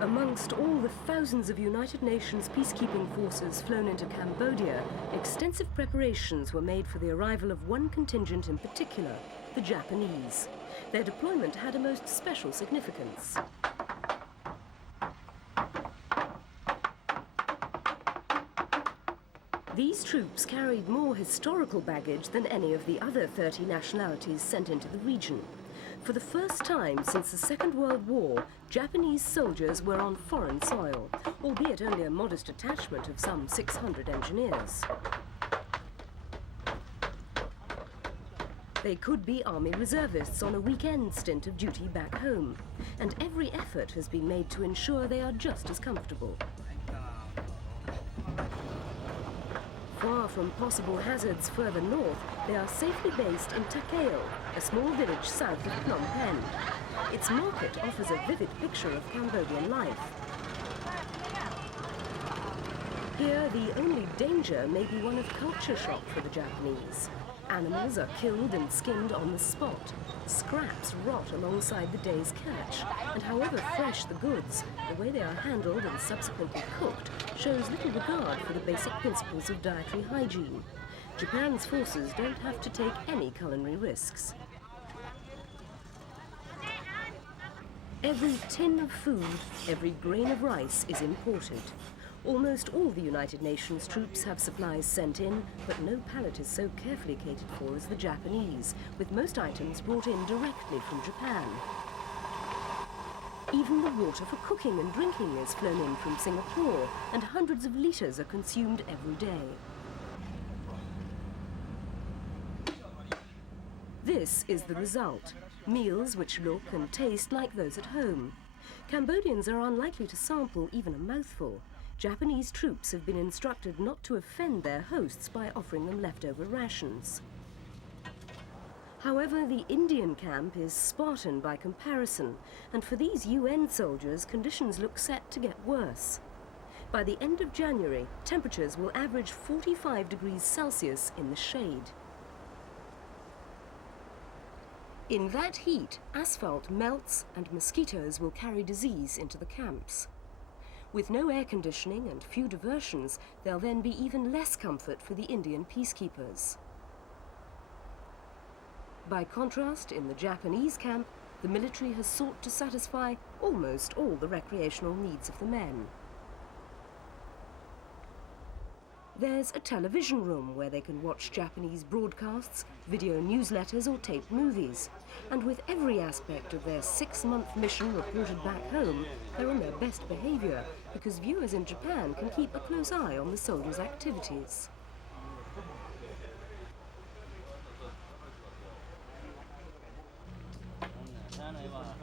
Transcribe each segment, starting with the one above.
Amongst all the thousands of United Nations peacekeeping forces flown into Cambodia, extensive preparations were made for the arrival of one contingent in particular, the Japanese. Their deployment had a most special significance. These troops carried more historical baggage than any of the other 30 nationalities sent into the region. For the first time since the Second World War, Japanese soldiers were on foreign soil, albeit only a modest detachment of some 600 engineers. They could be army reservists on a weekend stint of duty back home, and every effort has been made to ensure they are just as comfortable. Far from possible hazards further north, they are safely based in Takeo, a small village south of Phnom Penh. Its market offers a vivid picture of Cambodian life. Here, the only danger may be one of culture shock for the Japanese. Animals are killed and skinned on the spot. Scraps rot alongside the day's catch, and however fresh the goods, the way they are handled and subsequently cooked shows little regard for the basic principles of dietary hygiene. Japan's forces don't have to take any culinary risks. Every tin of food, every grain of rice is imported. Almost all the United Nations troops have supplies sent in, but no pallet is so carefully catered for as the Japanese, with most items brought in directly from Japan. Even the water for cooking and drinking is flown in from Singapore, and hundreds of litres are consumed every day. This is the result: meals which look and taste like those at home. Cambodians are unlikely to sample even a mouthful. Japanese troops have been instructed not to offend their hosts by offering them leftover rations. However, the Indian camp is Spartan by comparison, and for these UN soldiers, conditions look set to get worse. By the end of January, temperatures will average 45 degrees Celsius in the shade. In that heat, asphalt melts and mosquitoes will carry disease into the camps. With no air conditioning and few diversions, there'll then be even less comfort for the Indian peacekeepers. By contrast, in the Japanese camp, the military has sought to satisfy almost all the recreational needs of the men. There's a television room where they can watch Japanese broadcasts, video newsletters or taped movies. And with every aspect of their 6-month mission reported back home, they're on their best behavior, because viewers in Japan can keep a close eye on the soldiers' activities.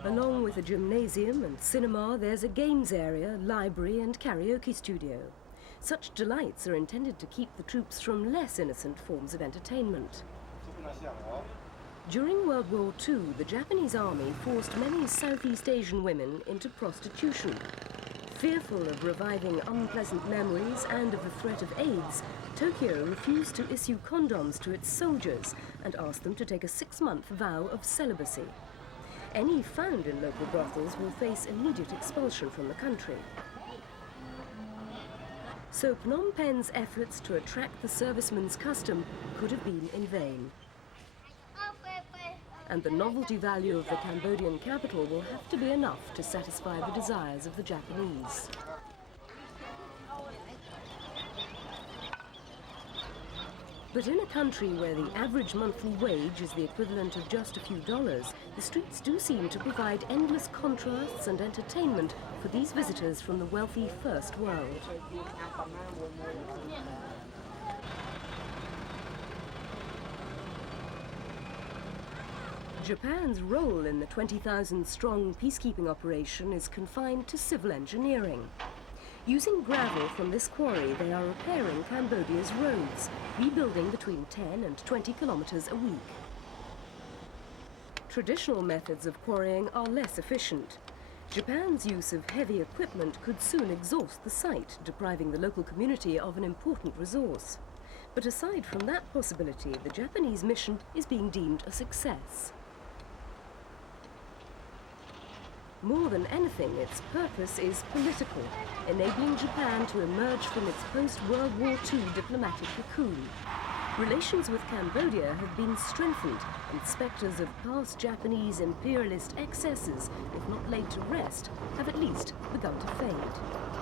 Along with a gymnasium and cinema, there's a games area, library and karaoke studio. Such delights are intended to keep the troops from less innocent forms of entertainment. During World War II, the Japanese army forced many Southeast Asian women into prostitution. Fearful of reviving unpleasant memories and of the threat of AIDS, Takeo refused to issue condoms to its soldiers and asked them to take a 6-month vow of celibacy. Any found in local brothels will face immediate expulsion from the country. So Phnom Penh's efforts to attract the servicemen's custom could have been in vain. And the novelty value of the Cambodian capital will have to be enough to satisfy the desires of the Japanese. But in a country where the average monthly wage is the equivalent of just a few dollars, the streets do seem to provide endless contrasts and entertainment for these visitors from the wealthy First World. Japan's role in the 20,000-strong peacekeeping operation is confined to civil engineering. Using gravel from this quarry, they are repairing Cambodia's roads, rebuilding between 10 and 20 kilometers a week. Traditional methods of quarrying are less efficient. Japan's use of heavy equipment could soon exhaust the site, depriving the local community of an important resource. But aside from that possibility, the Japanese mission is being deemed a success. More than anything, its purpose is political, enabling Japan to emerge from its post-World War II diplomatic cocoon. Relations with Cambodia have been strengthened, and spectres of past Japanese imperialist excesses, if not laid to rest, have at least begun to fade.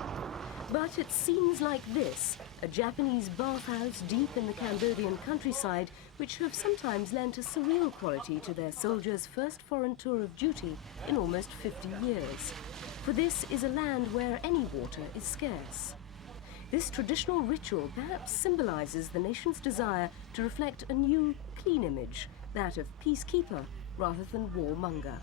But at scenes like this, a Japanese bathhouse deep in the Cambodian countryside, which have sometimes lent a surreal quality to their soldiers' first foreign tour of duty in almost 50 years. For this is a land where any water is scarce. This traditional ritual perhaps symbolizes the nation's desire to reflect a new, clean image, that of peacekeeper rather than warmonger.